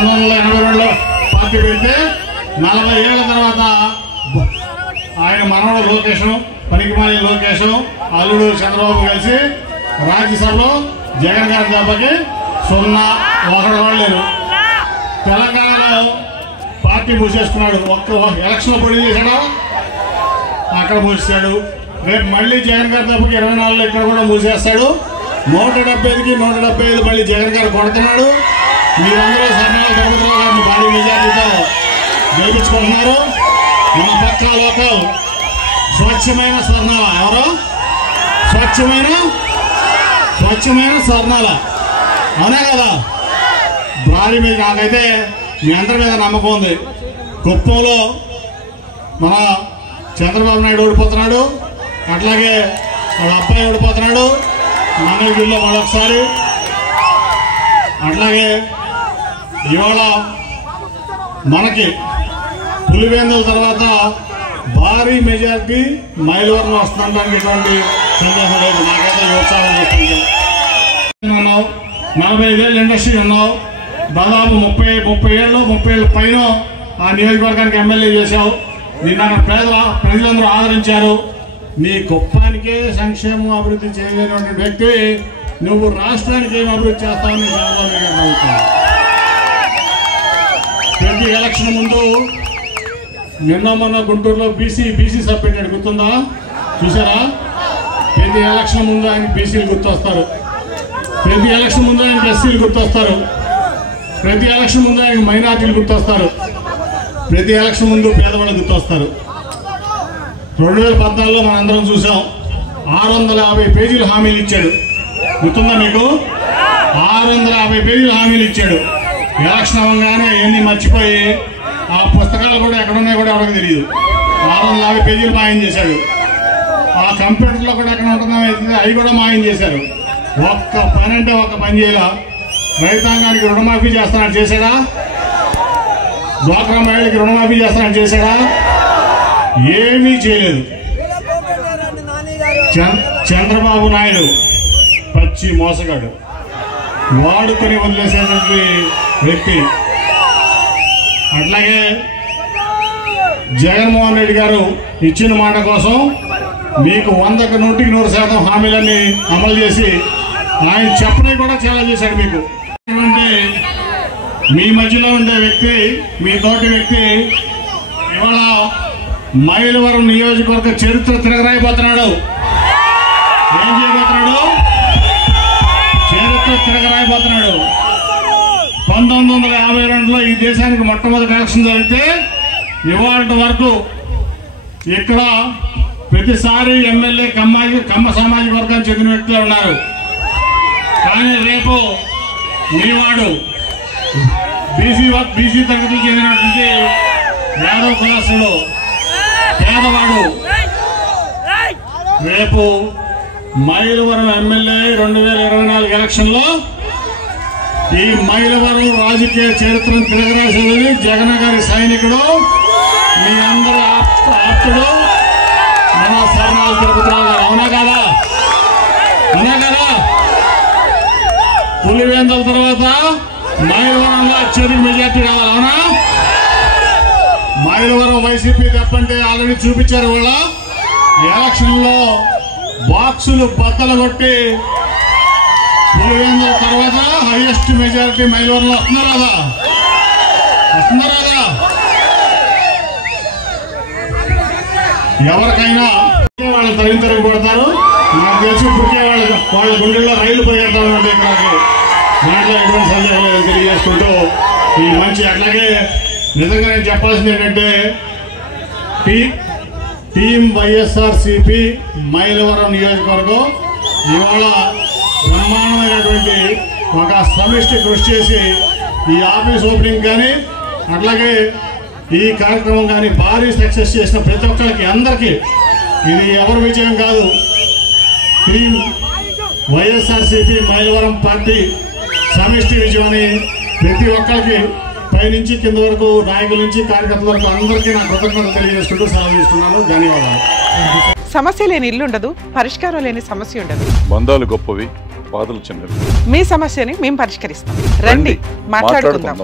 1982లో party పెడితే 40 ఏళ్ల తర్వాత ఆయన మనవడు లోకేష్, పనికిమాలి లోకేష్, అల్లుడు చంద్రబాబు కలిసి రాజ్యసభలో జగన్ గారి దెబ్బకి 0 వాళ్ళు లేరు. తెలంగాణలో పార్టీ మూసేసుకున్నాడు. ఒక్క ఎలక్షన్లో పోటీ చేశాడా, అక్కడ మూసేశాడు. రేపు మళ్ళీ జగన్ గారి దెబ్బకి 24లో ఇక్కడ కూడా మూసేస్తాడు. 175కి 175 మళ్ళీ జగన్ గారు కొడుతున్నాడు. మీరందరూ సర్నాల తిరుపతిరావు గారిని భారీ మెజార్టీతో గెలిపించుకుంటున్నారు. మన పక్క లోకల్ స్వచ్ఛమైన స్వర్ణాల, ఎవరో స్వచ్ఛమైన స్వర్ణాల, అవునా కదా? భారీ మీద నాకైతే మీ అందరి మీద నమ్మకం ఉంది. కుప్పంలో మన చంద్రబాబు నాయుడు ఓడిపోతున్నాడు, అట్లాగే వాళ్ళ అబ్బాయి ఓడిపోతున్నాడు. మంగళగిరిలో మరొకసారి, అట్లాగే ఇవాళ మనకి పులివెందుల తర్వాత భారీ మెజార్టీ మైలవరం వస్తుందనడానికి ఎటువంటి సందేహం లేదు. నాకైతే ఉత్సాహం చేస్తుంది. 45 ఏళ్ళు ఇండస్ట్రీ ఉన్నావు, దాదాపు 30 ఏళ్ళు పైన ఆ నియోజకవర్గానికి ఎమ్మెల్యే చేశావు. నిన్న ప్రజలందరూ ఆదరించారు. నీ కుప్పానికే సంక్షేమం అభివృద్ధి చేయలేనటువంటి వ్యక్తి నువ్వు రాష్ట్రానికి ఏం అభివృద్ధి చేస్తావని అడుగుతాను. ప్రతి ఎలక్షన్ ముందు నిన్న మొన్న గుంటూరులో బీసీ సభ పెట్టాడు, గుర్తుందా? చూసారా? ప్రతి ఎలక్షన్ ముందు ఆయన బీసీలు గుర్తొస్తారు, ప్రతి ఎలక్షన్ ముందు ఆయనకి ఎస్సీలు గుర్తొస్తారు, ప్రతి ఎలక్షన్ ముందు ఆయనకి మైనార్టీలు గుర్తొస్తారు, ప్రతి ఎలక్షన్ ముందు పేదవాళ్ళు గుర్తొస్తారు. 2014లో మనందరం చూసాం. 650 పేజీలు హామీలు ఇచ్చాడు, గుర్తుందా మీకు? 650 పేజీలు హామీలు ఇచ్చాడు. ఎలక్షన్ అవ్వగానే అవన్నీ మర్చిపోయి ఆ పుస్తకాలు కూడా ఎక్కడున్నాయో కూడా ఎవరికి తెలియదు. 650 పేజీలు మాయం చేశాడు. ఆ కంప్యూటర్లో కూడా ఎక్కడ ఉంటుందో అవి కూడా మాయం చేశారు. ఒక్క పని అంటే ఒక్క పని చేయాల. రైతాంగానికి రుణమాఫీ చేస్తానని చేశాడా? డ్వాక్రా మహిళలకి రుణమాఫీ చేస్తానని చేశాడా? ఏమీ చేయలేదు. చంద్రబాబు నాయుడు పచ్చి మోసగాడు, వాడుకొని వదిలేసేటువంటి వ్యక్తి. అట్లాగే జగన్మోహన్ రెడ్డి గారు ఇచ్చిన మాట కోసం మీకు 100కి 100% హామీలన్నీ అమలు చేసి ఆయన చెప్పని కూడా చాలా చేశాడు. మీకు అంటే మీ మధ్యలో ఉండే వ్యక్తి, మీ తోటి వ్యక్తి ఇవాళ మైలవరం నియోజకవర్గ చరిత్ర తిరగరాయిపోతున్నాడు. ఏం చేయబోతున్నాడు? చరిత్ర తిరగరాయిపోతున్నాడు. 1952లో ఈ దేశానికి మొట్టమొదటి ఎలక్షన్ జరిగితే ఇవాళ వరకు ఇక్కడ ప్రతిసారి ఎమ్మెల్యే కమ్మ సామాజిక వర్గానికి చెందిన వ్యక్తులు ఉన్నారు. కానీ రేపు మీవాడు బీసీ తరగతికి చెందినటువంటి యాదవ కులస్తుడు పేదవాడు రేపు మైలవరం ఎమ్మెల్యే 2024 ఎలక్షన్లో ఈ మైలవరం రాజకీయ చరిత్రను తిరగరాసేదని జగన్ గారి సైనికుడు, మీ అందరి ఆప్తుడు మన సర్నాల తిరుపతిరావు గారు. అవునా కదా? పులివెందుల తర్వాత మైలవరంలో అత్యధిక మెజార్టీ రావాలి. అవునా? మైలవరం వైసీపీ తప్పంటే ఆల్రెడీ చూపించారు. వాళ్ళ ఎలక్షన్ లో బాక్సులు బద్దలు కొట్టి పులివెందుల తర్వాత హైయెస్ట్ మెజారిటీ మైలవరంలో వస్తున్నారా? ఎవరికైనా వాళ్ళు తరిగి కొడతారు. నాకు తెలిసి ఇప్పటికే వాళ్ళ గుండెల్లో రైలు పరిగెడతామంటే ఇక్కడికి దాంట్లో ఎటువంటి సందేహం లేదని తెలియజేసుకుంటూ ఈ మంచి, అట్లాగే నిజంగా నేను చెప్పాల్సింది ఏంటంటే టీం వైఎస్ఆర్సీపీ మైలవరం నియోజకవర్గం ఇవాళ బ్రహ్మాండమైనటువంటి ఒక సమిష్టి కృషి చేసి ఈ ఆఫీస్ ఓపెనింగ్ కానీ అట్లాగే ఈ కార్యక్రమం కానీ భారీ సక్సెస్ చేసిన ప్రతి ఒక్కరికి అందరికీ ఇది ఎవరి విజయం కాదు, టీం వైఎస్ఆర్సీపీ మైలవరం పార్టీ సమిష్టి విజయం అని ప్రతి ఒక్కరికి పైనుంచి కింద వరకు నాయకుల నుంచి కార్యకర్తల వరకు అందరికీ నా కృతజ్ఞతలు తెలియజేసుకుంటూ సెలవు తీసుకున్నాను. ధన్యవాదాలు. సమస్య లేని ఇల్లు ఉండదు, పరిష్కారం లేని సమస్య ఉండదు. బంధాలు గొప్పవి, బాధలు చిన్నవి. మీ సమస్యని మేము పరిష్కరిస్తాం. రండి, మాట్లాడుకుందాం.